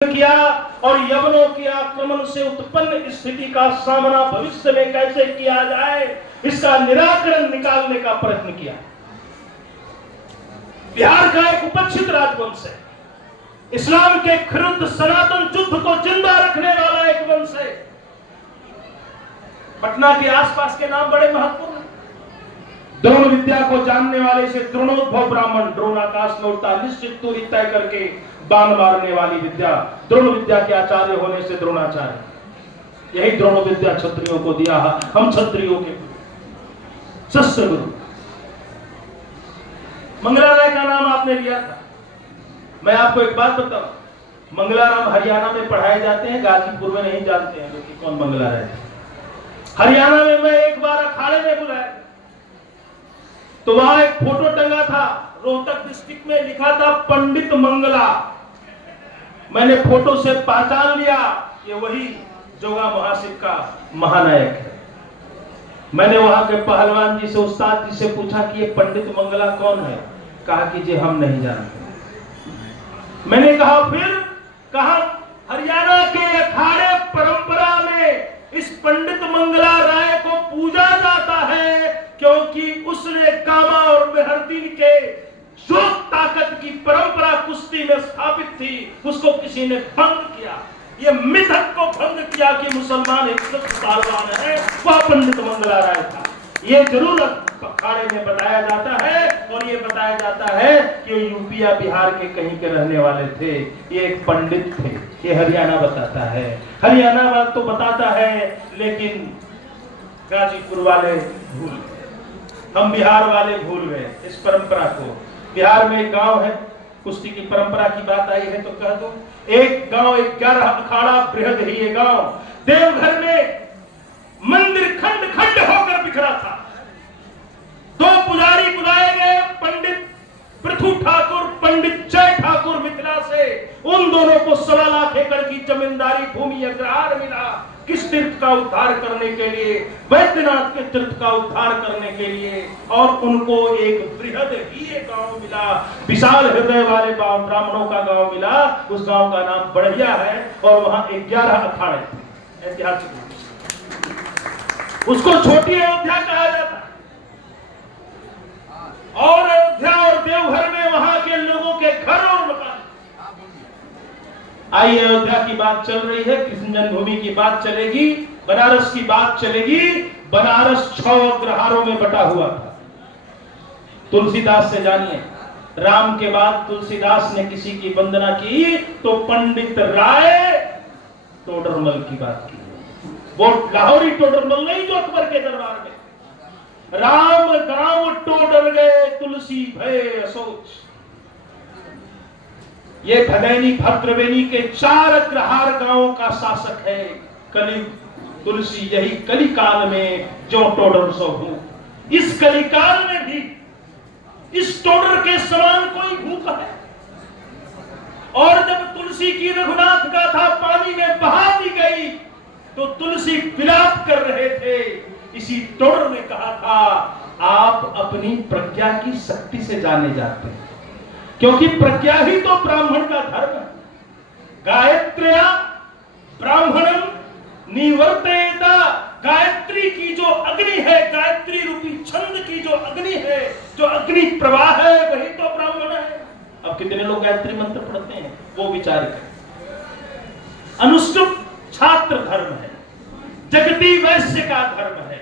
किया और यवनों के आक्रमण से उत्पन्न स्थिति का सामना भविष्य में कैसे किया जाए, इसका निराकरण निकालने का प्रयत्न किया। बिहार का एक उपेक्षित राजवंश है, इस्लाम के विरुद्ध सनातन युद्ध को जिंदा रखने वाला एक वंश है। पटना के आसपास के नाम बड़े महत्वपूर्ण हैं। द्रोण विद्या को जानने वाले से द्रोणोद्भव ब्राह्मण, द्रोण आकाश में उड़ता निश्चित दूरी तय करके बाण मारने वाली विद्या, द्रोण विद्या के आचार्य होने से द्रोणाचार्य। यही द्रोण विद्या क्षत्रियों को दिया, हम क्षत्रियों के शस्त्र गुरु। मंगला राय का नाम आपने लिया था। मैं आपको एक बात बताऊं, मंगला राम हरियाणा में पढ़ाए जाते हैं, गाजीपुर में नहीं जानते हैं कि कौन मंगला राय थे। हरियाणा में मैं एक बार अखाड़े में बुलाया तो वहां एक फोटो टंगा था, रोहतक डिस्ट्रिक्ट में लिखा था पंडित मंगला। मैंने फोटो से पहचान लिया कि वही जोगा महासिक का महानायक है। मैंने वहां के पहलवान जी से, उस्ताद जी से पूछा कि ये पंडित मंगला कौन है? कहा कि जी हम नहीं जानते। मैंने कहा फिर? कहा हरियाणा के अखाड़े परंपरा में इस पंडित मंगला राय को पूजा जाता है क्योंकि उसने कामा और मेहरदीन के जो ताकत की परंपरा कुश्ती में स्थापित थी उसको किसी ने भंग किया। ये मिथक को भंग किया कि मुसलमान एक पहलवान है, वह पंडित मंगला राय था। ये जरूर अखाड़े में बताया जाता है और ये बताया जाता है कि यूपी या बिहार के कहीं के रहने वाले थे, ये एक पंडित थे। ये हरियाणा बताता है, हरियाणा वाला तो बताता है, लेकिन गाजीपुर वाले भूल गए, हम बिहार वाले भूल गए इस परंपरा को। बिहार में एक गांव है, कुश्ती की परंपरा की बात आई है तो कह दो, एक गांव 11 अखाड़ा बृहद ही ये गांव देवघर में मंदिर खंड खंड होकर बिखरा था। 2 पुजारी बुलाए गए, पंडित पृथु ठाकुर, पंडित जय ठाकुर मिथिला से। उन दोनों को 1.25 लाख एकड़ की जमींदारी भूमि अग्रहार मिला किस तीर्थ का उद्धार करने के लिए, वैद्यनाथ के तीर्थ का उद्धार करने के लिए। और उनको एक बृहद ही एक गांव मिला, विशाल हृदय वाले ब्राह्मणों का गांव मिला। उस गांव का नाम बढ़िया है और वहां 11 अखाड़े थे, ऐतिहासिक। उसको छोटी अयोध्या कहा जाता है। और अयोध्या और देवघर में वहां के लोगों के घर और मकान। आई अयोध्या की बात चल रही है, कृष्ण जन्मभूमि की बात चलेगी, बनारस की बात चलेगी। बनारस 6 अग्रहारों में बटा हुआ था। तुलसीदास से जानिए, राम के बाद तुलसीदास ने किसी की वंदना की तो पंडित राय टोडरमल की बात की। वो लाहौरी टोडरमल नहीं जो अकबर के दरबार में। राम गांव टोडर गए, तुलसी भय असोच। ये भदैनी भद्रवेनी के 4 अग्रहार गांवों का शासक है कलयुग तुलसी। यही कलिकाल में जो टोडर सो हूं, इस कलिकाल में भी इस टोडर के समान कोई भूख है। और जब तुलसी की रघुनाथ गाथा पानी में बहा दी गई तो तुलसी विलाप कर रहे थे। इसी टोडर ने कहा था, आप अपनी प्रज्ञा की शक्ति से जाने जाते हैं, क्योंकि प्रज्ञा ही तो ब्राह्मण का धर्म है। गायत्र्या ब्राह्मणम निवर्तेत। गायत्री की जो अग्नि है, गायत्री रूपी छंद की जो अग्नि है, जो अग्नि प्रवाह है, वही तो ब्राह्मण है। अब कितने लोग गायत्री मंत्र पढ़ते हैं वो विचार करें। अनुष्टुप छात्र धर्म है, जगती वैश्य का धर्म है,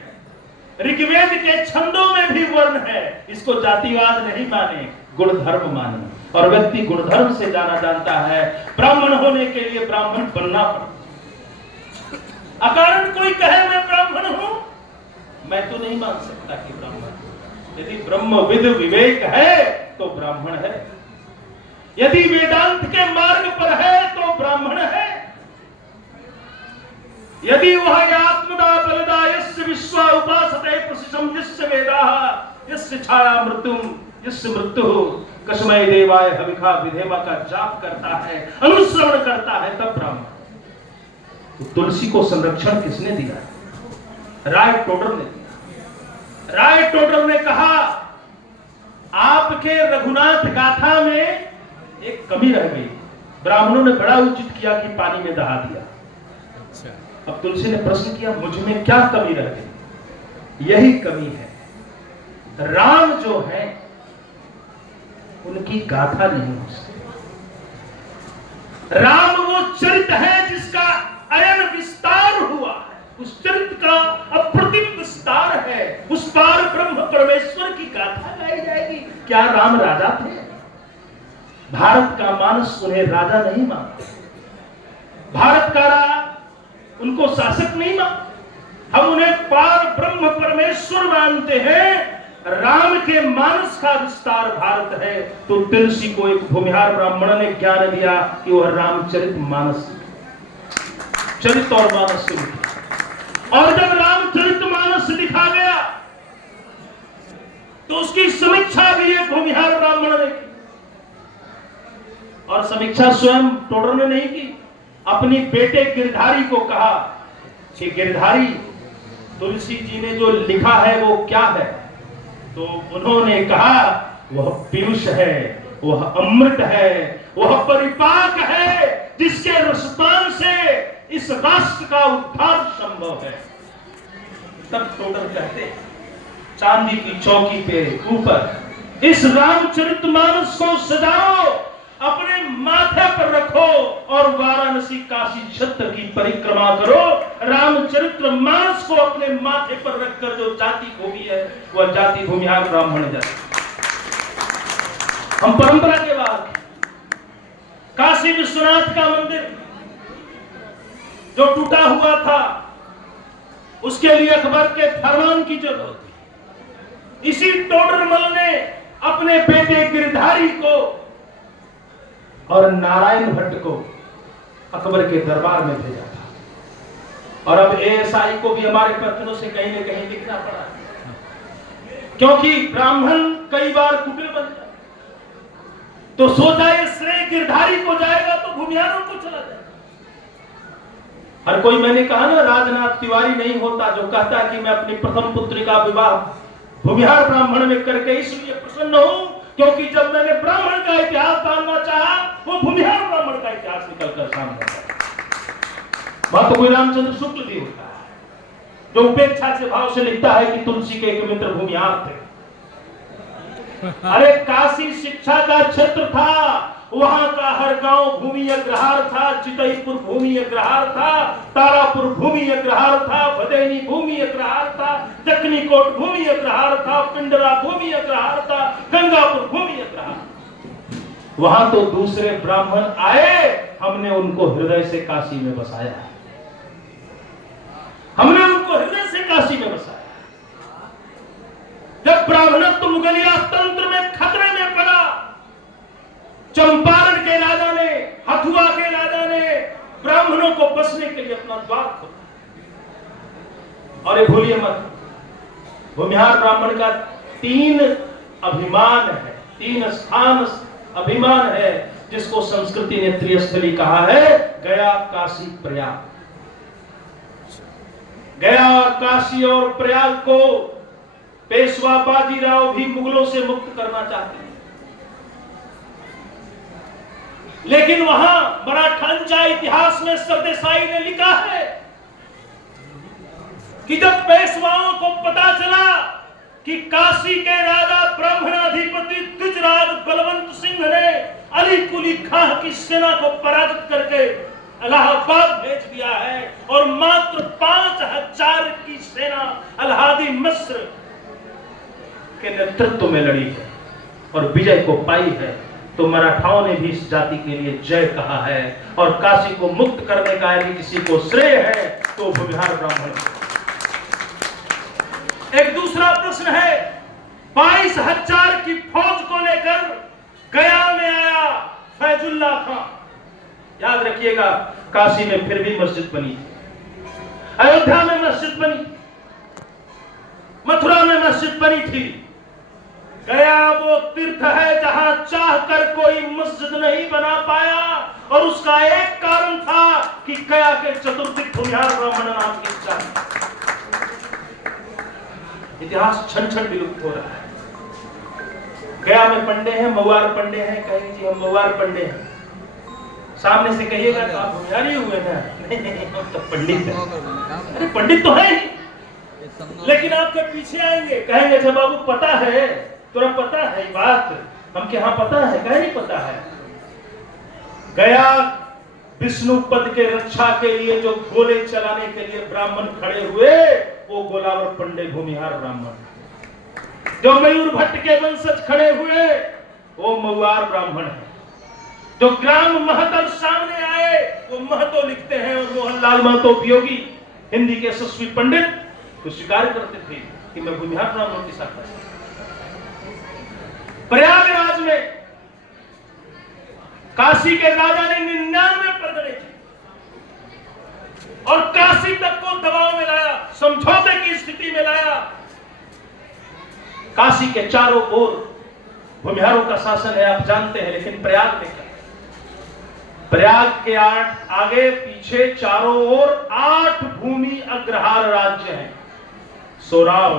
ऋग्वेद के छंदों में भी वर्ण है। इसको जातिवाद नहीं माने, गुण धर्म माने। और व्यक्ति गुणधर्म से जाना जानता है। ब्राह्मण होने के लिए ब्राह्मण बनना पड़ता। अकारण कोई कहे मैं ब्राह्मण हूं, मैं तो नहीं मान सकता कि ब्राह्मण। यदि ब्रह्मविद विवेक है तो ब्राह्मण है, यदि वेदांत के मार्ग पर है तो ब्राह्मण है, यदि वह आत्मदा बलदा यस्य विश्वा उपासते प्रसिद्धम यस्य वेदाः यस्य छाया मृत्युम यस्य मृत्यु कस्मै देवाय हविखा विधेवा का जाप करता है, अनुश्रवण करता है, तब ब्राह्मण। तो तुलसी को संरक्षण किसने दिया? राय टोडर ने दिया। राय टोडर ने कहा, आपके रघुनाथ गाथा में एक कमी रह गई। ब्राह्मणों ने बड़ा उचित किया कि पानी में दहा दिया। अब तुलसी ने प्रश्न किया, मुझ में क्या कमी रह गई? यही कमी है, राम जो है उनकी गाथा नहीं हो सकती। राम वो चरित्र है जिसका अयन विस्तार हुआ है, उस चरित्र का अप्रतिम विस्तार है। उस पार ब्रह्म परमेश्वर की गाथा गाई जाएगी। क्या राम राजा थे? भारत का मानस उन्हें राजा नहीं मानता, भारत का उनको शासक नहीं मानता। हम उन्हें पार ब्रह्म परमेश्वर मानते हैं। राम के मानस का विस्तार भारत है। तो तुलसी को एक भूमिहार ब्राह्मण ने ज्ञान दिया कि वह रामचरित मानस, चरित और मानस से लिखा। और जब रामचरित मानस लिखा गया तो उसकी समीक्षा भी एक भूमिहार ब्राह्मण ने की। और समीक्षा स्वयं टोडर ने नहीं की, अपनी बेटे गिरधारी को कहा कि गिरधारी, तुलसी जी ने जो लिखा है वो क्या है? तो उन्होंने कहा वह पीयूष है, वह अमृत है, वह परिपाक है, जिसके रसपान से इस राष्ट्र का उद्धार संभव है। तब टोडर कहते, चांदी की चौकी पे ऊपर इस रामचरितमानस को सजाओ, अपने माथे पर रखो और वाराणसी काशी क्षेत्र की परिक्रमा करो। रामचरित्र मानस को अपने माथे पर रखकर जो जाति भूमि है वह जाति भूमिहार ब्राह्मण जाति। हम परंपरा के बाद काशी विश्वनाथ का मंदिर जो टूटा हुआ था, उसके लिए अकबर के फरमान की जरूरत थी। इसी टोडरमल ने अपने बेटे गिरधारी को और नारायण भट्ट को अकबर के दरबार में भेजा था। और अब एएसआई को भी हमारे पत्रों से कहीं न कहीं लिखना पड़ा, क्योंकि ब्राह्मण कई बार कुटिल बन जाते। तो सोचा ये श्रेय गिरधारी को जाएगा तो भूमिहारों को चला जाएगा। हर कोई, मैंने कहा ना, राजनाथ तिवारी नहीं होता जो कहता है कि मैं अपनी प्रथम पुत्री का विवाह भूमिहार ब्राह्मण में करके इसलिए प्रसन्न हूं क्योंकि जब मैंने ब्राह्मण का इतिहास जानना चाहा वो भूमिहार ब्राह्मण का इतिहास निकलकर सामने आया। वहां तो कोई रामचंद्र शुक्ल भी होता है जो उपेक्षा से भाव से लिखता है कि तुलसी के एक मित्र भूमिहार थे। अरे काशी शिक्षा का क्षेत्र था, वहां का हर गांव भूमि अग्रहार था। चितईपुर भूमि अग्रहार था, तारापुर भूमि अग्रहार था, भदेनी भूमि अग्रहार था, जखनी कोट भूमि अग्रहार था, पिंडरा भूमि अग्रहार था, गंगापुर भूमि अग्रहार। वहां तो दूसरे ब्राह्मण आए, हमने उनको हृदय से काशी में बसाया, हमने उनको हृदय से काशी में बसाया। जब ब्राह्मणत्व मुगलिया तंत्र में खतरे में पड़ा, चंपारण के राजा ने, हथुआ के राजा ने ब्राह्मणों को बसने के लिए अपना द्वार खोला। और ये भूलिए मत, भूमिहार ब्राह्मण का 3 अभिमान है, 3 स्थान अभिमान है जिसको संस्कृति ने त्रिस्थली कहा है। गया, काशी, प्रयाग। गया, काशी और प्रयाग को पेशवा बाजीराव भी मुगलों से मुक्त करना चाहते हैं, लेकिन वहां मराठांचा इतिहास में सरदेसाई ने लिखा है कि जब पेशवाओं को पता चला कि काशी के राजा ब्राह्मणाधिपति द्विजराज बलवंत सिंह ने अली कुली खां की सेना को पराजित करके इलाहाबाद भेज दिया है और मात्र 5000 की सेना अल्हादी मिस्र के नेतृत्व में लड़ी है और विजय को पाई है, तो मराठाओं ने भी इस जाति के लिए जय कहा है। और काशी को मुक्त करने का यदि किसी को श्रेय है तो भूमिहार ब्राह्मण। एक दूसरा प्रश्न है, 22,000 की फौज को लेकर गया में आया फैजुल्ला खां। याद रखिएगा, काशी में फिर भी मस्जिद बनी, अयोध्या में मस्जिद बनी, मथुरा में मस्जिद बनी थी। गया वो तीर्थ है जहां चाहकर कोई मस्जिद नहीं बना पाया, और उसका एक कारण था कि गया के चतुर्दिक भूमिहार ब्राह्मण नाम की जाति। इतिहास क्षण क्षण विलुप्त हो रहा है। गया में पंडे हैं, मवार पंडे हैं, कहेंगे जी हम मवार पंडे हैं। सामने से कहिएगा तो आप भूमिहारी हुए ना? नहीं, हम तो पंडित हैं। अरे पंडित तो है, लेकिन आपके पीछे आएंगे, कहेंगे अच्छा बाबू पता है, तुरा पता है ये बात? हम के हाँ पता है, कहे नहीं पता है। गया विष्णु पद के रक्षा के लिए जो गोले चलाने के लिए ब्राह्मण खड़े हुए, वो गोलावर पंडित भूमिहार ब्राह्मण। जो मयूर भट्ट के वंशज खड़े हुए, वो मऊआर ब्राह्मण है। जो ग्राम महतो सामने आए, वो महतो लिखते हैं, और मोहनलाल महतो उपयोगी हिंदी के यशस्वी पंडित तो स्वीकार करते थे कि मैं भूमिहार ब्राह्मण की शाखा से। प्रयागराज में काशी के राजा ने 99 परगने किए और काशी तक को दबाव में लाया, समझौते की स्थिति में लाया। काशी के चारों ओर भूमिहारों का शासन है, आप जानते हैं, लेकिन प्रयाग में क्या? प्रयाग के आगे पीछे चारों ओर 8 भूमि अग्रहार राज्य हैं। सोराव,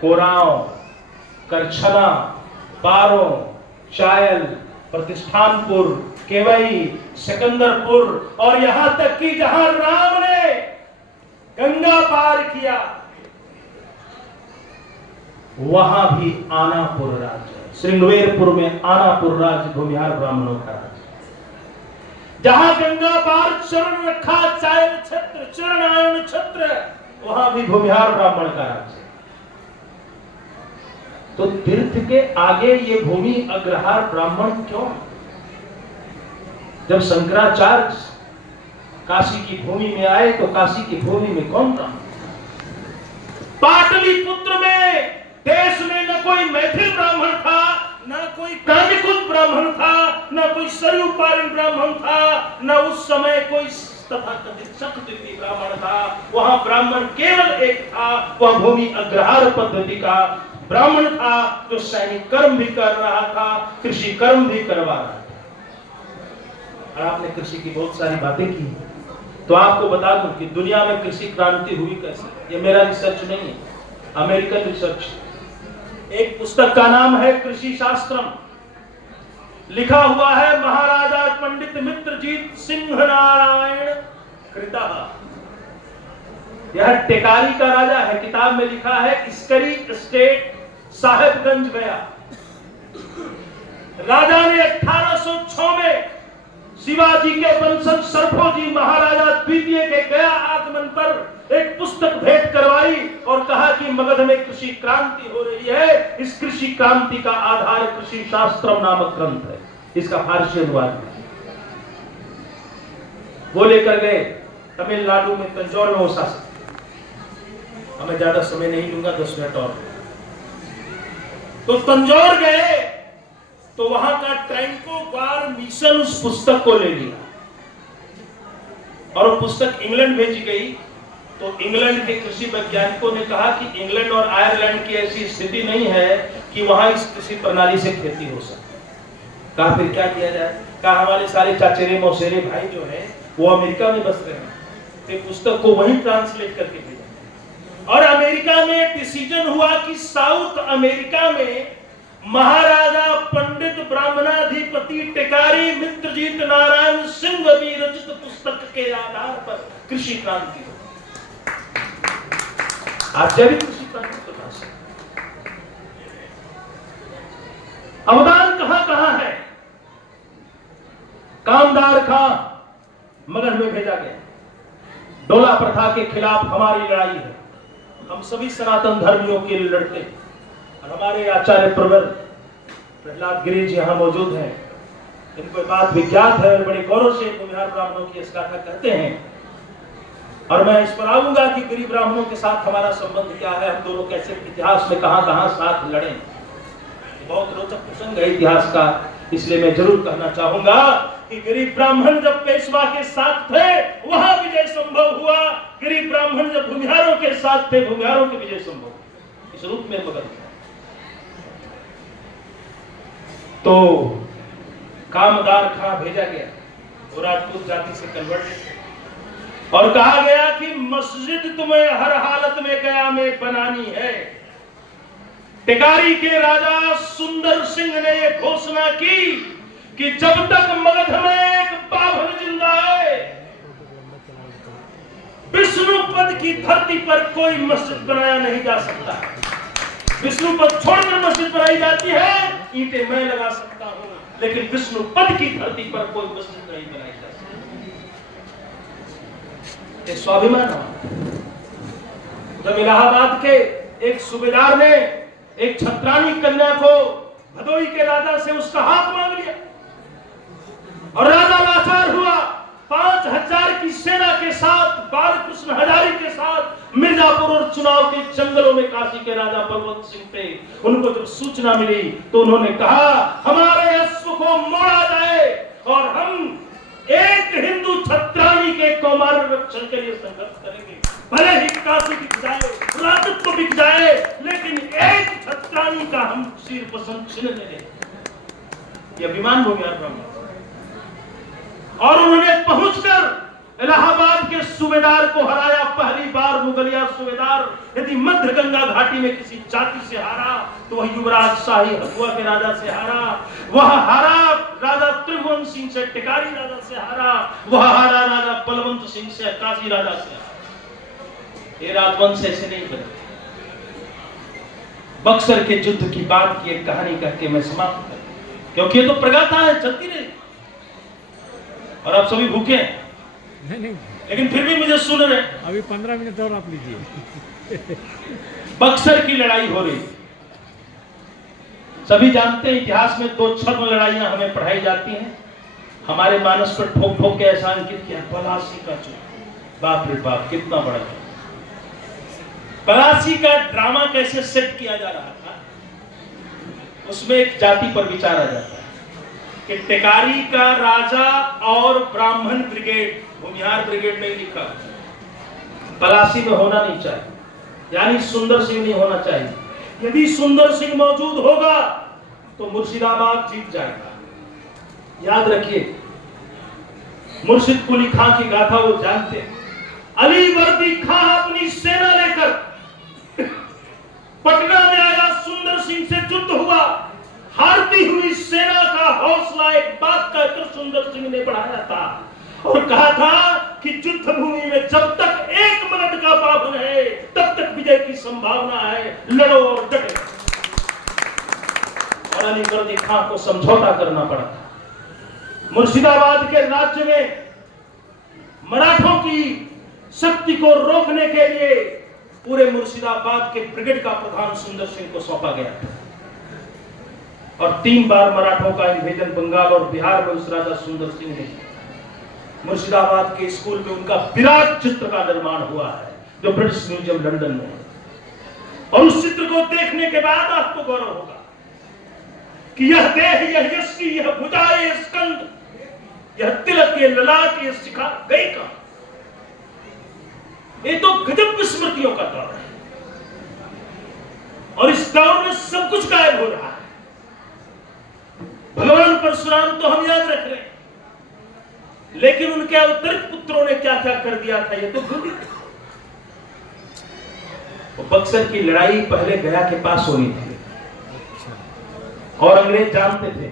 कोराव, करछना, पारो, चायल, प्रतिष्ठानपुर, केवई, सिकंदरपुर, और यहां तक कि जहां राम ने गंगा पार किया, वहां भी आनापुर राज्य, श्रृंगवेरपुर में आनापुर राज्य भूमिहार ब्राह्मणों का राज्य। जहां गंगा पार चरण रखा चायल क्षेत्र, चरणायन क्षेत्र, वहां भी भूमिहार ब्राह्मण का राज्य। तो तीर्थ के आगे ये भूमि अग्रहार ब्राह्मण क्यों? जब शंकराचार्य काशी की भूमि में आए तो काशी की भूमि में कौन था? पाटलिपुत्र में, देश में न कोई मैथिल ब्राह्मण था, न कोई कामिकुल ब्राह्मण था, न कोई सरयू पारण ब्राह्मण था, न उस समय कोई तथाकथित शक्तिपति ब्राह्मण था। वहां ब्राह्मण केवल एक था, वह भूमि अग्रहार पद्धति का ब्राह्मण था, जो सैनिक कर्म भी कर रहा था, कृषि कर्म भी करवा रहा था। और आपने कृषि की बहुत सारी बातें की, तो आपको बता दूं कि दुनिया में कृषि क्रांति हुई कैसे। ये मेरा रिसर्च नहीं है, अमेरिकन रिसर्च। एक पुस्तक का नाम है कृषि शास्त्रम, लिखा हुआ है महाराजा पंडित मित्रजीत सिंह नारायण कृतः। यह टेकारी का राजा है, किताब में लिखा है इसकरी स्टेट साहेबगंज गया। राजा ने 1806 में शिवाजी के वंशज सरफोजी महाराजा द्वितीय के गया आगमन पर एक पुस्तक भेंट करवाई और कहा कि मगध में कृषि क्रांति हो रही है। इस कृषि क्रांति का आधार कृषि शास्त्र नामक ग्रंथ है, इसका फारसी अनुवाद। वो लेकर गए तमिलनाडु में, तंजौर में वो शासक। हमें ज्यादा समय नहीं लूंगा, 10 मिनट और। तो तंजौर गए तो वहां का ट्रैंको बार मिशन उस पुस्तक को ले लिया और वो पुस्तक इंग्लैंड भेजी गई। तो इंग्लैंड के कृषि वैज्ञानिकों ने कहा कि इंग्लैंड और आयरलैंड की ऐसी स्थिति नहीं है कि वहां इस कृषि प्रणाली से खेती हो सके। कहा फिर क्या किया जाए? कहा हमारे सारे चाचेरे मौसेरे भाई जो है वो अमेरिका में बस रहे हैं, तो पुस्तक को वहीं ट्रांसलेट करके भेजा। और अमेरिका में डिसीजन हुआ कि साउथ अमेरिका में महाराजा पंडित ब्राह्मणाधिपति टेकारी मित्रजीत नारायण सिंह विरचित पुस्तक के आधार पर कृषि क्रांति हो। आप जैविक कृषि क्रांति बता सकते। अवदान कहां है? कामदार खां मगध में भेजा गया। डोला प्रथा के खिलाफ हमारी लड़ाई है, हम सभी सनातन धर्मियों के लिए लड़ते हैं। और हमारे आचार्य प्रवर प्रहलाद गिरी जी यहाँ मौजूद हैं, इनको बात विज्ञात है और बड़े गौरव से भूमिहार ब्राह्मणों की गाथा करते हैं। और मैं इस पर आऊंगा कि गिरी ब्राह्मणों के साथ हमारा संबंध क्या है, हम दोनों कैसे इतिहास में कहां साथ लड़े। बहुत रोचक प्रसंग है इतिहास का, इसलिए मैं जरूर कहना चाहूंगा कि गरीब ब्राह्मण जब पेशवा के साथ थे वहां विजय संभव हुआ, गरीब ब्राह्मण जब भूमिहारों के साथ थे भूमिहारों की विजय संभव। इस रूप में मगध तो कामदार खां भेजा गया, वो राजपूत जाति से कन्वर्ट, और कहा गया कि मस्जिद तुम्हें हर हालत में गया में बनानी है। टेकारी के राजा सुंदर सिंह ने यह घोषणा की कि जब तक मगध में एक बाभन जिंदा है, विष्णुपद की धरती पर कोई मस्जिद बनाया नहीं जा सकता। विष्णुपद छोड़कर मस्जिद बनाई जाती है, ईंटें मैं लगा सकता हूं, लेकिन विष्णुपद की धरती पर कोई मस्जिद नहीं बनाई जा सकती। ये स्वाभिमान है। जब इलाहाबाद के एक सूबेदार ने एक छत्रानी कन्या को भदोई के राजा से उसका हाथ मांग लिया और राजा लाचार हुआ, 5000 की सेना के साथ, बालकृष्ण हजारी के साथ मिर्जापुर और चुनाव के जंगलों में काशी के राजा बलवंत सिंह थे। उनको जब सूचना मिली तो उन्होंने कहा हमारे अश्व को मोड़ा जाए और हम एक हिंदू छत्रानी के कौमार रक्षण के लिए संघर्ष करेंगे। भले ही काशी बिक जाए, राजत्व बिक जाए, लेकिन एक छत्रानी का हम सिर पसंद छीन लेंगे। ये अभिमान हो गया ब्राह्मण। और उन्होंने पहुंचकर इलाहाबाद के सूबेदार को हराया। पहली बार मुगलिया सूबेदार यदि मध्य गंगा घाटी में किसी जाति से हारा तो वह युवराज शाही हथुआ के राजा से हारा, वह हारा राजा त्रिभुवन सिंह से, टिकारी राजा से हारा, वह हारा राजा बलवंत सिंह से, काशी राजा से। ये राजवंश ऐसे नहीं बने। बक्सर के युद्ध की बात की एक कहानी कहकर मैं समाप्त कर, क्योंकि ये तो प्रगाथा है, चलती रही और आप सभी भूखे हैं। नहीं, लेकिन फिर भी मुझे सुन रहे। अभी 15 मिनट और आप लीजिए। बक्सर की लड़ाई हो रही, सभी जानते हैं इतिहास में 2 छद्म लड़ाइयां हमें पढ़ाई जाती हैं। हमारे मानस पर ठोक ठोक के ऐसा अंकित किया, पलासी का चुनाव। बाप रे बाप, कितना बड़ा है। पलासी का ड्रामा कैसे सेट किया जा रहा था, उसमें एक जाति पर विचारा जाता है कि टिकारी का राजा और ब्राह्मण ब्रिगेड, भूमिहार ब्रिगेड नहीं लिखा, पलासी में होना नहीं चाहिए, यानी सुंदर सिंह नहीं होना चाहिए। यदि सुंदर सिंह मौजूद होगा तो मुर्शिदाबाद जीत जाएगा। याद रखिए, मुर्शिद कुली खां की गाथा वो जानते हैं। अली वर्दी खां अपनी सेना लेकर पटना में आया, सुंदर सिंह से युद्ध हुआ। हारती हुई सेना का हौसला एक बात कहकर सुंदर सिंह ने बढ़ाया था और कहा था कि युद्ध भूमि में जब तक एक मगध का बाभन है तब तक विजय की संभावना है, लड़ो और डटे। और अली वर्दी खां को समझौता करना पड़ा था। मुर्शिदाबाद के राज्य में मराठों की शक्ति को रोकने के लिए पूरे मुर्शिदाबाद के ब्रिगेड का प्रधान सुंदर सिंह को सौंपा गया था। और 3 बार मराठों का इन्वेजन बंगाल और बिहार में उस राजा सुंदर सिंह ने। मुर्शिदाबाद के स्कूल में उनका विराट चित्र का निर्माण हुआ है, जो ब्रिटिश म्यूजियम लंदन में है। और उस चित्र को देखने के बाद आपको गौरव होगा कि यह देह, यह यष्टि, यह भुजा, यह स्कंद, यह तिलक, यह ललाट, यह शिखा गई का। ये तो गजब विस्मृतियों का दौर है और इस दौर में सब कुछ गायब हो रहा है। भगवान परशुराम तो हम याद रख रहे हैं, लेकिन उनके अवतरित पुत्रों ने क्या क्या कर दिया था ये तो भूल गए। बक्सर की लड़ाई पहले गया के पास होनी थी और अंग्रेज जानते थे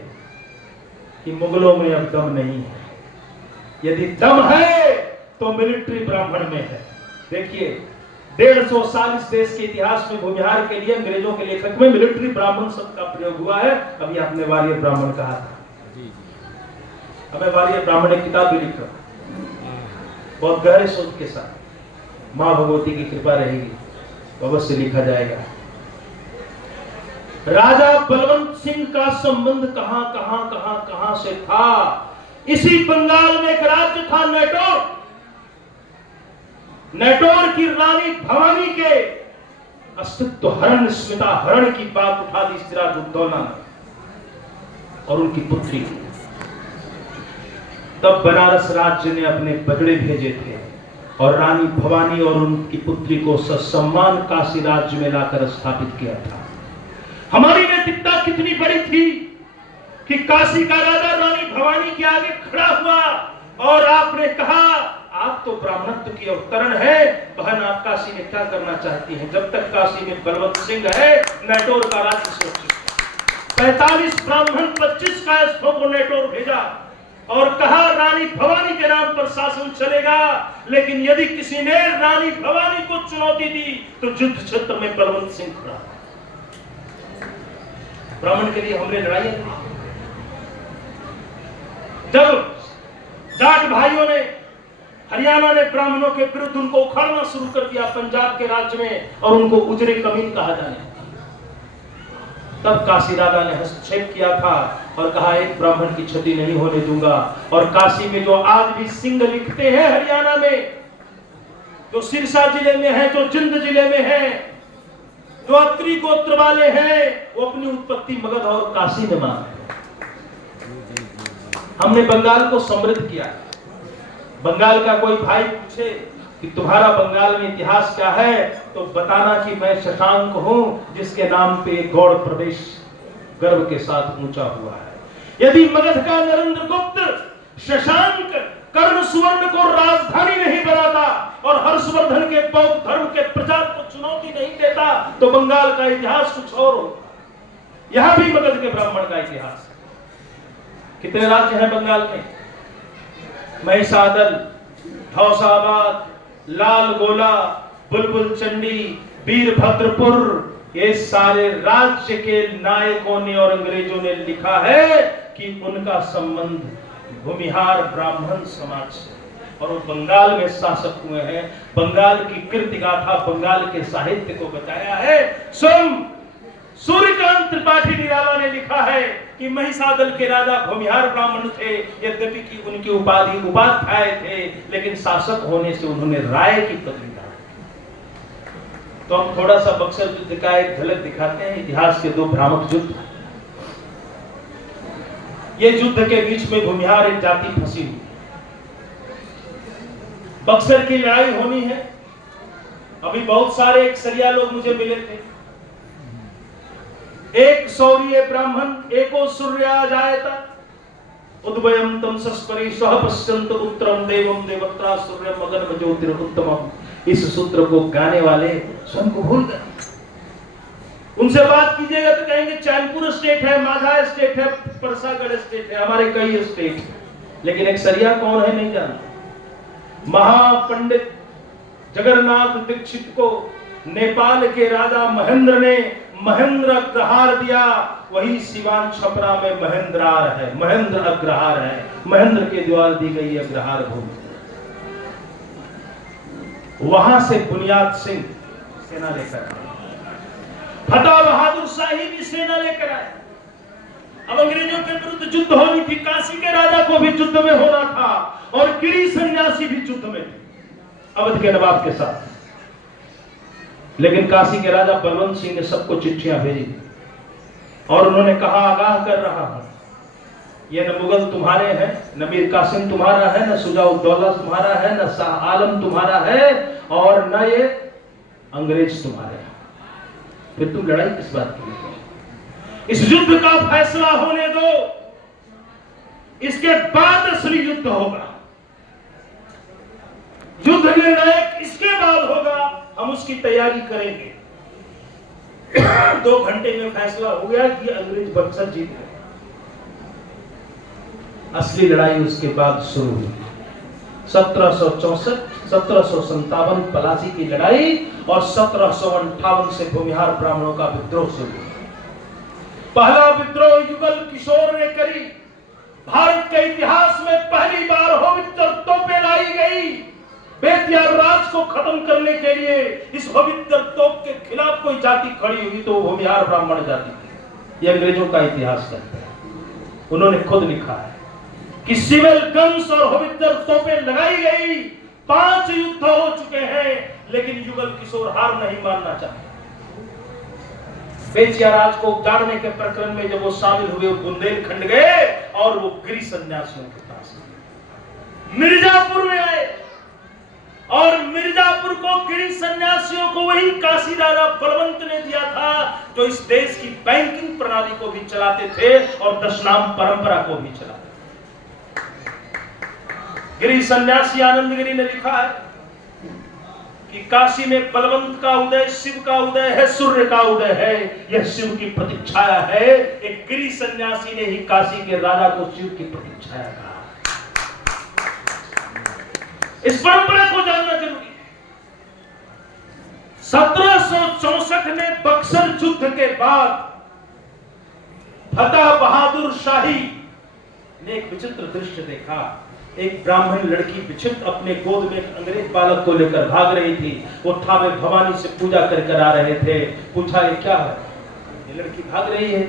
कि मुगलों में अब दम नहीं है। यदि दम है तो मिलिट्री ब्राह्मण में है। देखिए, 150 साल इस देश के इतिहास में भूमिहार के लिए अंग्रेजों के लेखक में मिलिट्री ब्राह्मण शब्द का प्रयोग हुआ है। अभी आपने वारियर ब्राह्मण कहा था, हमें वारियर ब्राह्मण एक किताब भी लिखा, बहुत गहरे सोच के साथ, मां भगवती की कृपा रहेगी तो अवश्य लिखा जाएगा। राजा बलवंत सिंह का संबंध कहां कहां कहां कहां से था। इसी बंगाल में एक राज्य था नेटोर। नेटोर की रानी भवानी के अस्तित्व हरण, स्मिता हरण की बात उठा दी सिराजुद्दौला ने और उनकी पुत्री। तब बनारस राज्य ने अपने बगड़े भेजे थे और रानी भवानी और उनकी पुत्री को ससम्मान काशी राज्य में लाकर स्थापित किया था। हमारी नैतिकता कितनी बड़ी थी कि काशी का राजा रानी भवानी के आगे खड़ा हुआ और आपने कहा आप तो ब्राह्मणत्व की अवतरण है, बहन आप काशी में क्या करना चाहती हैं? जब तक काशी में बलवंत सिंह है, नेटोर का राज्य सुरक्षित। 45 ब्राह्मण 25 कायस्थों को नेटोर भेजा और कहा रानी भवानी के नाम पर शासन चलेगा, लेकिन यदि किसी ने रानी भवानी को चुनौती दी तो युद्ध क्षेत्र में बलवंत सिंह खड़ा। ब्राह्मण के लिए हमने लड़ाई की। जब जाट भाइयों ने हरियाणा ने ब्राह्मणों के विरुद्ध उनको उखाड़ना शुरू कर दिया पंजाब के राज्य में और उनको उजरे कमीन कहा जाने, तब काशी राजा ने हस्तक्षेप किया था और कहा एक ब्राह्मण की क्षति नहीं होने दूंगा। और काशी में जो आज भी सिंह लिखते हैं हरियाणा में, जो सिरसा जिले में है, जो जिंद जिले में है, जो अत्री गोत्र वाले हैं, वो अपनी उत्पत्ति मगध और काशी में मानते हैं। हमने बंगाल को समृद्ध किया। बंगाल का कोई भाई पूछे कि तुम्हारा बंगाल में इतिहास क्या है, तो बताना कि मैं शशांक हूं जिसके नाम पे गौड़ प्रदेश गर्व के साथ ऊंचा हुआ है। यदि मगध का नरेंद्र गुप्त शशांक कर्ण सुवर्ण को राजधानी नहीं बनाता और हर्षवर्धन के बौद्ध धर्म के प्रचार को चुनौती नहीं देता तो बंगाल का इतिहास कुछ और होता। यहां भी मगध के ब्राह्मण का इतिहास है। कितने राज्य हैं बंगाल में? महिषादल, धौसाबाद, लाल गोला, बुलबुल चंडी, वीरभद्रपुर, ये सारे राज्य के नायकों ने और अंग्रेजों ने लिखा है कि उनका संबंध भूमिहार ब्राह्मण समाज से, और वो बंगाल में शासक हुए हैं। बंगाल की कीर्ति गाथा, बंगाल के साहित्य को बचाया है। स्वयं सूर्यकांत त्रिपाठी निराला ने लिखा है कि महिषादल के राजा भूमिहार ब्राह्मण थे, यद्यपि कि उनकी उपाधि उपाध्याय थे, लेकिन शासक होने से उन्होंने राय की पदवी दी। तो हम थोड़ा सा बक्सर युद्ध का एक झलक दिखाते हैं। इतिहास के दो भ्रामक युद्ध। ये युद्ध के बीच में भूमिहार एक जाति फंसी हुई। बक्सर की लड़ाई होनी है। अभी बहुत सारे एक सरिया लोग मुझे मिले थे। एक सौर्य ब्राह्मण एको सूर्या जायता उद्वयम तम सस्परि सह पश्यंत उत्तरम देवम देवत्रा सूर्यम मगन ज्योतिरुत्तमम। इस सूत्र को गाने वाले स्वयं को भूल गए। उनसे बात कीजिएगा तो कहेंगे चैनपुर स्टेट है, माझा स्टेट है, परसागढ़ स्टेट है, हमारे कई स्टेट है, लेकिन एक सरिया कौन है नहीं जानते। महापंडित जगन्नाथ दीक्षित को नेपाल के राजा महेंद्र ने महेंद्र अग्रहार दिया। वही सिवान छपरा में महेंद्रार है, महेंद्र अग्रहार है। महेंद्र के द्वारा दी गई अग्रहार भूमि। वहां से बुनियाद सिंह सेना लेकर आए, फतेह बहादुर शाही भी सेना लेकर आए। अब अंग्रेजों के विरुद्ध युद्ध होनी थी। काशी के राजा को भी युद्ध में होना था और गिरी सन्यासी भी युद्ध में थे अवध के नवाब के साथ। लेकिन काशी के राजा बलवंत सिंह ने सबको चिट्ठियां भेजी और उन्होंने कहा आगाह कर रहा हूं, ये न मुगल तुम्हारे हैं, न मीर कासिम तुम्हारा है, न सुजाउद्दौला तुम्हारा है, न शाह आलम तुम्हारा है, और न ये अंग्रेज तुम्हारे हैं। फिर तू लड़ाई किस बात की? इस युद्ध का फैसला होने दो, इसके बाद असली युद्ध होगा। युद्ध निर्णायक इसके बाद होगा, हम उसकी तैयारी करेंगे। 2 घंटे में फैसला हो गया कि अंग्रेज बक्सर जीत गए। असली लड़ाई उसके बाद शुरू हुई। 1764, 1757 पलासी की लड़ाई और 1758 से भूमिहार ब्राह्मणों का विद्रोह शुरू हुआ। पहला विद्रोह युगल किशोर ने करी। भारत के इतिहास में पहली बार होवित्तर तोपें लाई गई। बेतिया राज को खत्म करने के लिए इस होवित्तर तोप के खिलाफ कोई जाति खड़ी हुई तो वो भूमिहार ब्राह्मण जाति थी। ये अंग्रेजों का इतिहास कहता है। उन्होंने खुद लिखा है कि सिविल गन्स और होवित्तर तोपें लगाई गई। 5 युद्ध हो चुके हैं, लेकिन युगल किशोर हार नहीं मानना चाहते। बेतिया राज को उजाड़ने के प्रकरण में जब वो शामिल हुए, बुंदेलखंड गए और वो गिरी सन्यासियों के पास मिर्जापुर में आए और मिर्जापुर को गिरी सन्यासियों को वही काशी राजा बलवंत ने दिया था जो इस देश की बैंकिंग प्रणाली को भी चलाते थे और दशनाम परंपरा को भी चलाते थे। गिरी सन्यासी आनंद गिरी ने लिखा है कि काशी में बलवंत का उदय, शिव का उदय है, सूर्य का उदय है। यह शिव की प्रतीक्षाया है। एक गिरि सन्यासी ने ही काशी के राजा को शिव की प्रतीक्षाया कहा। इस परंपरा को जानना जरूरी है। 1764 में बक्सर युद्ध के बाद फतेह बहादुर शाही ने एक विचित्र दृश्य देखा। एक ब्राह्मण लड़की विचित्र अपने गोद में एक अंग्रेज बालक को लेकर भाग रही थी। वो ठावे भवानी से पूजा कर आ रहे थे। पूछा, ये क्या है? ये लड़की भाग रही है,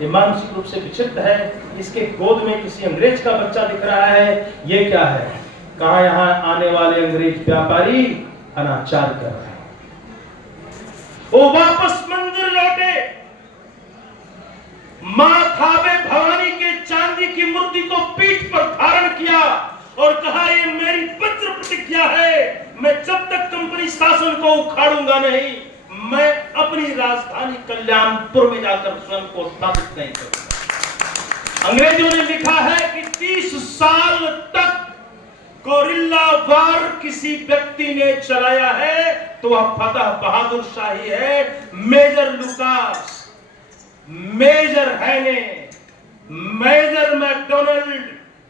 ये मानसिक रूप से विचित्र है, इसके गोद में किसी अंग्रेज का बच्चा दिख रहा है, ये क्या है? कहा, यहाँ आने वाले अंग्रेज व्यापारी अनाचार कर रहे हैं। वो वापस मंदिर लौटे। मां थावे भवानी के चांदी की मूर्ति को पीठ पर धारण किया और कहा, ये मेरी पत्र प्रतिज्ञा है, मैं जब तक कंपनी शासन को उखाड़ूंगा नहीं, मैं अपनी राजधानी कल्याणपुर में जाकर स्वयं को स्थापित नहीं करूंगा। अंग्रेजों ने लिखा है कि 30 साल तक गोरिल्ला वार किसी व्यक्ति ने चलाया है तो वह फतेह बहादुर शाही है। मेजर लुकास, मेजर हैने, मेजर मैकडोनाल्ड,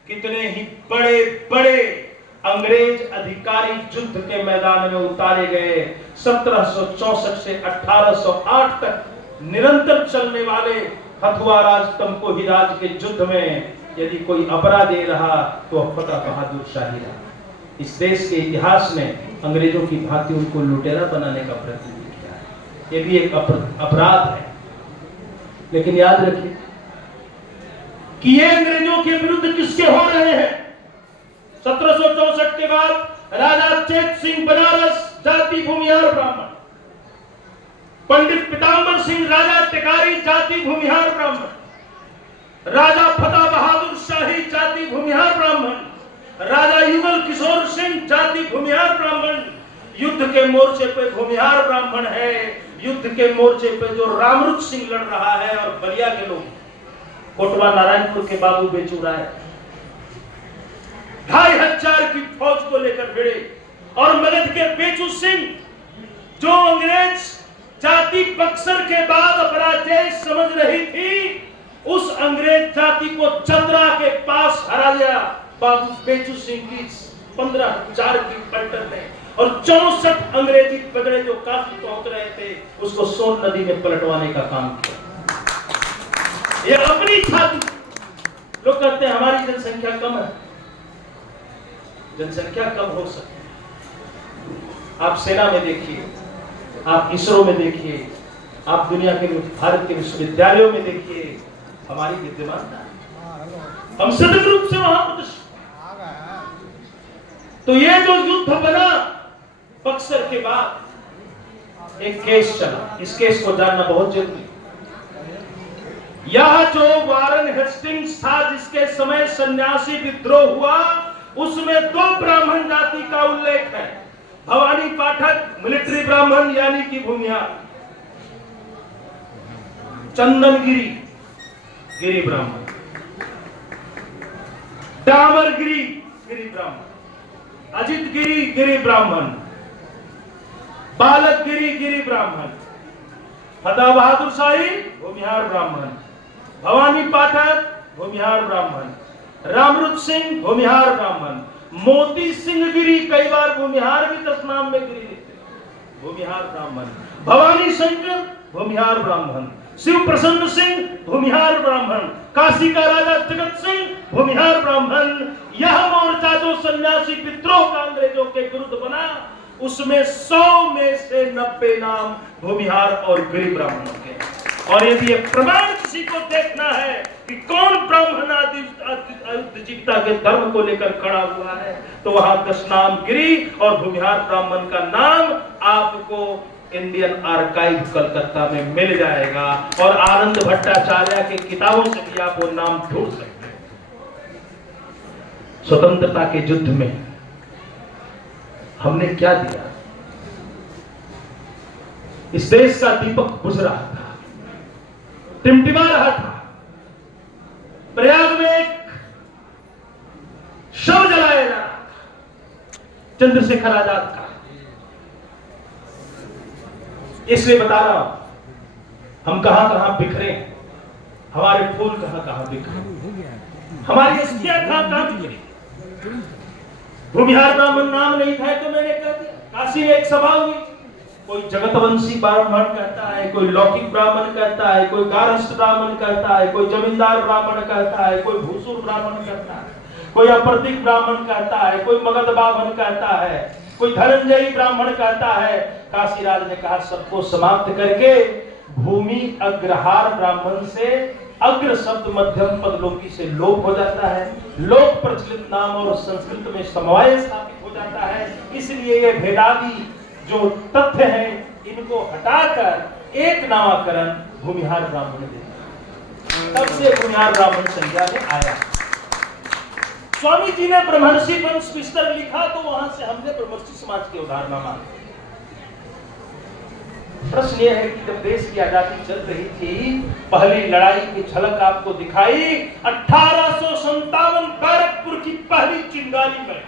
कितने ही बड़े बड़े अंग्रेज अधिकारी युद्ध के मैदान में उतारे गए। 1764 से 1808 तक निरंतर चलने वाले हथुआ राज, तमकोही राज के युद्ध में यदि कोई अपराधी रहा तो फतेह बहादुर शाही रहा। इस देश के इतिहास में अंग्रेजों की भांति उनको लुटेरा बनाने का प्रयत्न किया है। यह भी एक अपराध है। लेकिन याद रखिए कि ये अंग्रेजों के विरुद्ध किसके हो रहे हैं? 1764 के बाद राजा चेत सिंह बनारस, जाति भूमिहार ब्राह्मण। पंडित पीताम्बर सिंह राजा टिकारी, जाति भूमिहार ब्राह्मण। राजा फतेह बहादुर शाही, जाति भूमिहार ब्राह्मण। राजा युगल किशोर सिंह, जाति भूमिहार ब्राह्मण। युद्ध के मोर्चे पे भूमिहार ब्राह्मण है। युद्ध के मोर्चे पे जो रामरुच सिंह लड़ रहा है और बलिया के लोग, कोटवा नारायणपुर के बाबू बेचू राय 2500 की फौज को लेकर भिड़े। और मगध के बेचू सिंह, जो अंग्रेज जाति बक्सर के बाद अपराजय समझ रही थी, उस अंग्रेज जाति को चंद्रा के पास हरा दिया बाबू बेचू सिंह की 15,000 की पलटन में। और 64 अंग्रेजी पगड़े जो काफी पहुंच रहे थे, उसको सोन नदी में पलटवाने का काम किया। ये अपनी छाती। लोग कहते हैं हमारी जनसंख्या कम है। जनसंख्या कम हो सकती है। आप सेना में देखिए, आप इसरो में देखिए, आप दुनिया के भारत के विश्वविद्यालयों में देखिए, हमारी विद्यमानता है। हम सतत रूप से वहां प्रतिष्ठित। तो ये जो युद्ध बना बक्सर के बाद, एक केस चला। इस केस को जानना बहुत जरूरी। यह जो वारन हेस्टिंग्स था, जिसके समय सन्यासी विद्रोह हुआ, उसमें 2 ब्राह्मण जाति का उल्लेख है। भवानी पाठक मिलिट्री ब्राह्मण यानी कि भूमिहार, चंदनगिरी गिरी ब्राह्मण, डामरगिरी गिरी ब्राह्मण, अजित गिरी गिरी ब्राह्मण, बालक गिरी गिरी ब्राह्मण, फतेह बहादुर शाही भूमिहार ब्राह्मण, भवानी पाठक भूमिहार ब्राह्मण, रामरुच सिंह भूमिहार ब्राह्मण, मोती सिंह गिरी, कई बार भूमिहार भी 10 नाम में गिरी लिखते, भूमिहार ब्राह्मण, भवानी शंकर भूमिहार ब्राह्मण, शिव प्रसन्न सिंह भूमिहार ब्राह्मण, काशी का राजा जगत सिंह भूमिहार ब्राह्मण। यह मोर्चा जो सन्यासी विद्रोह का अंग्रेजों के विरुद्ध बना, उसमें 100 में से 90 नाम भूमिहार और गिरी ब्राह्मणों के। और यदि ये प्रमाण किसी को देखना है कि कौन ब्राह्मण आजीविका के धर्म को लेकर खड़ा हुआ है, तो वहां 10 नाम गिरी और भूमिहार ब्राह्मण का नाम आपको इंडियन आर्काइव कलकत्ता में मिल जाएगा। और आनंद भट्टाचार्य के किताबों से भी आप वो नाम ढूंढ सकते हैं। स्वतंत्रता के युद्ध में हमने क्या दिया? इस देश का दीपक बुझ रहा था, टिमटिमा रहा था। प्रयाग में एक शव जलाया जा रहा था, चंद्रशेखर आजाद का। इसलिए बता रहा हूं हम कहां कहां बिखरे हैं, हमारे फूल कहां कहां बिखरे, हो गया। हमारी अस्थियां कहां कहां बिखरी। भूमिहार ब्राह्मण नाम नहीं था तो मैंने कह दिया। काशी में एक सभा हुई, कोई जगतवंशी ब्राह्मण कहता है, कोई लौकिक ब्राह्मण कहता है, कोई गारस्थ ब्राह्मण कहता है, कोई जमींदार ब्राह्मण कहता है, कोई भूसुर ब्राह्मण कहता है, कोई अप्रतिक ब्राह्मण कहता है, कोई मगध ब्राह्मण कहता है, कोई धनंजयी ब्राह्मण कहता है। काशीराज ने कहा सबको समाप्त करके भूमि अग्रहार ब्राह्मण से अग्र शब्द मध्यम पद लोकी से लोप हो जाता है, लोक प्रचलित नाम और संस्कृत में समवाय स्थापित हो जाता है। इसलिए ये भेदादि जो तथ्य हैं इनको हटाकर एक नामकरण भूमिहार ब्राह्मण दे, तब से भूमिहार ब्राह्मण संज्ञा में आया। स्वामी जी ने ब्रह्मर्षि वंश विस्तार लिखा तो वहां से हमने ब्रह्मर्षि समाज के उदाहरण मांगे। प्रश्न यह है कि जब देश की आजादी चल रही थी, पहली लड़ाई की झलक आपको दिखाई 1857 बैरकपुर की पहली चिंगारी में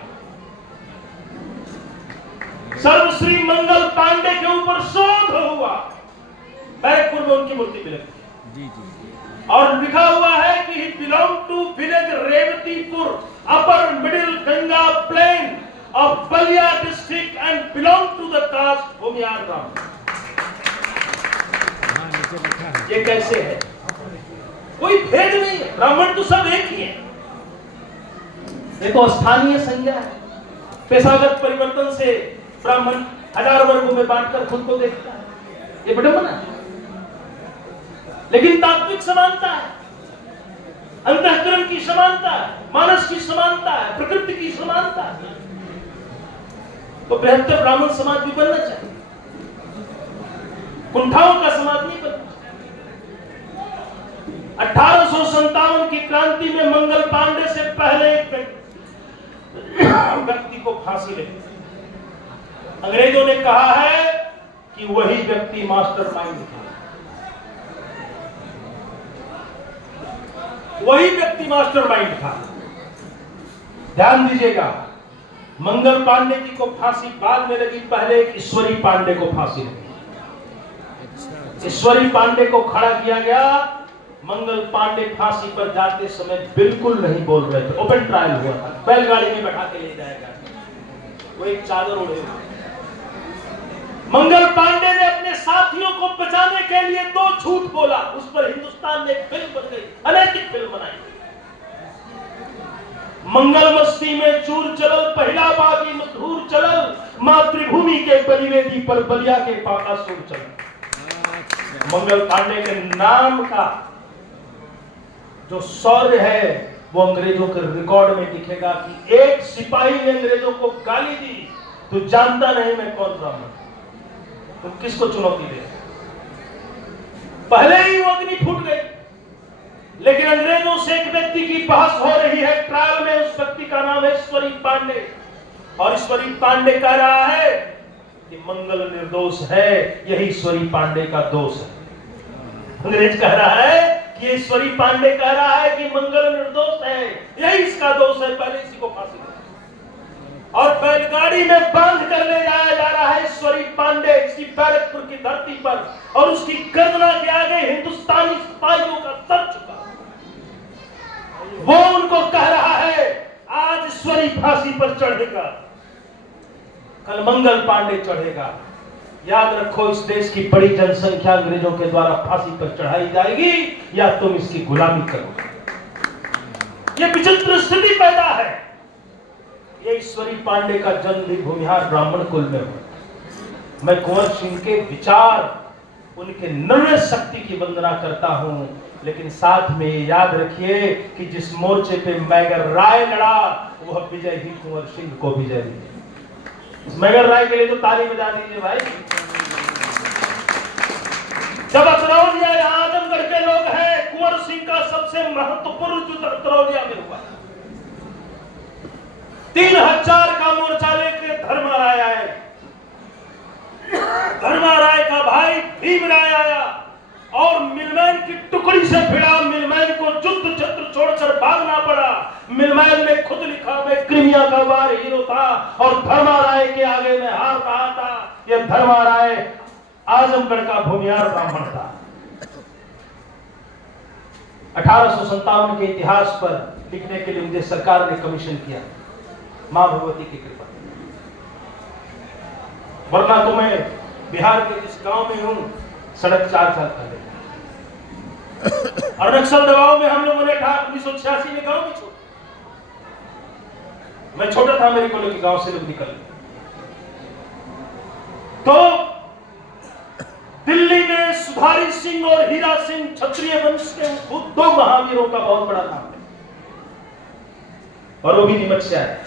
सर्वश्री मंगल पांडे के ऊपर शोध हुआ। बैरकपुर में उनकी मूर्ति मिली जी जी। और लिखा हुआ है कि he belonged to village Revatipur, upper middle Ganga plain of Ballia district and belonged to the caste Bhumihar Brahmin. ये कैसे है? कोई भेद नहीं है, ब्राह्मण तो सब एक ही है। ये तो स्थानीय संज्ञा है। पेशागत परिवर्तन से ब्राह्मण 1000 वर्गों में बांटकर खुद को देखता है, ये विडंबना है। लेकिन तात्विक समानता है, अंतःकरण की समानता है, मानस की समानता है, प्रकृति की समानता है। तो बृहत्तर ब्राह्मण समाज भी बनना चाहिए, कुंठाओं का समाज नहीं बनना। 1857 की क्रांति में मंगल पांडे से पहले एक व्यक्ति को फांसी लगी। अंग्रेजों ने कहा है कि वही व्यक्ति मास्टरमाइंड था, वही व्यक्ति मास्टरमाइंड था। ध्यान दीजिएगा, मंगल पांडे जी को फांसी बाद में लगी, पहले एक ईश्वरी पांडे को फांसी लगी। ईश्वरी पांडे को खड़ा किया गया। मंगल पांडे फांसी पर जाते समय बिल्कुल नहीं बोल रहे थे, ओपन ट्रायल हुआ था, बैलगाड़ी में बैठा के ले जाएगा, वो एक चादर ओढ़े हुए। मंगल पांडे ने अपने साथियों को बचाने के लिए 2 झूठ बोला, उस पर हिंदुस्तान में एक फिल्म बन गई, अनैतिक फिल्म बनाई। मंगल मस्ती में चूर चलल, पहला बागी मधुर चलल, मातृभूमि के बलिवेदी पर बलिया के पाका सुर चलल। मंगल पांडे के नाम का जो शौर्य है वो अंग्रेजों के रिकॉर्ड में दिखेगा कि एक सिपाही ने अंग्रेजों को गाली दी, तो जानता नहीं मैं कौन ब्राह्मण, तुम किसको चुनौती दे। पहले ही वो अग्नि फूट गई। लेकिन अंग्रेजों से एक व्यक्ति की बहस हो रही है ट्रायल में, उस व्यक्ति का नाम है ईश्वरी पांडे, और ईश्वरी पांडे कह रहा है कि मंगल निर्दोष है, यही ईश्वरी पांडे का दोष है। अंग्रेज कह रहा है कि ईश्वरी पांडे कह रहा है कि मंगल निर्दोष है, यही इसका दोष है, पहले इसी को फांसी दो। और बैलगाड़ी में बांध कर ले जाया जा रहा है ईश्वरी पांडे इसी बैरकपुर की धरती पर, और उसकी गर्दना के आगे हिंदुस्तानी सिपाहियों का सर झुका। वो उनको कह रहा है आज ईश्वरी फांसी पर चढ़ेगा, कल मंगल पांडे चढ़ेगा। याद रखो, इस देश की बड़ी जनसंख्या अंग्रेजों के द्वारा फांसी पर चढ़ाई जाएगी या तुम इसकी गुलामी करोगे। ये विचित्र स्थिति पैदा है। ये ईश्वरी पांडे का जन्म भी भूमिहार ब्राह्मण कुल में हुआ। मैं कुंवर सिंह के विचार, उनके निर्णय शक्ति की वंदना करता हूं, लेकिन साथ में ये याद रखिए कि जिस मोर्चे पे मैगर राय लड़ा वह विजय ही कुंवर सिंह को विजय दी। मैगर राय के लिए तो ताली बजा दीजिए भाई। जब अतरौलिया यहाँ आजमगढ़ के लोग हैं, कुंवर सिंह का सबसे महत्वपूर्ण युद्ध अतरौलिया में हुआ। 3000 का मोर्चा लेके धर्माराय आए। धर्माराय का भाई भीमराय आया और मिलमैन की टुकड़ी से भिड़ा। मिलमैन को युद्ध क्षेत्र छोड़कर भागना पड़ा। मिलमैन ने खुद लिखा मैं क्रिमिया का वार हीरो था और धर्माराय के आगे मैं हार रहा था। यह धर्माराय आजमगढ़ का भूमियार ब्राह्मण था। 1857 के इतिहास पर लिखने के लिए मुझे सरकार ने कमीशन किया, मां भगवती की कृपा। वरना तो मैं बिहार के जिस गांव में हूं, सड़क 4 साल पहले, और नक्सल दबाव में हम लोगों ने 1986 में गांव भी छोड़ा। मैं छोटा था, मेरे को लेकर गांव से लोग निकल गए। तो दिल्ली में सुधारी सिंह और हीरा सिंह क्षत्रिय वंश के खुद 2 महावीरों का बहुत बड़ा नाम है, और वो भी नीमच से आए।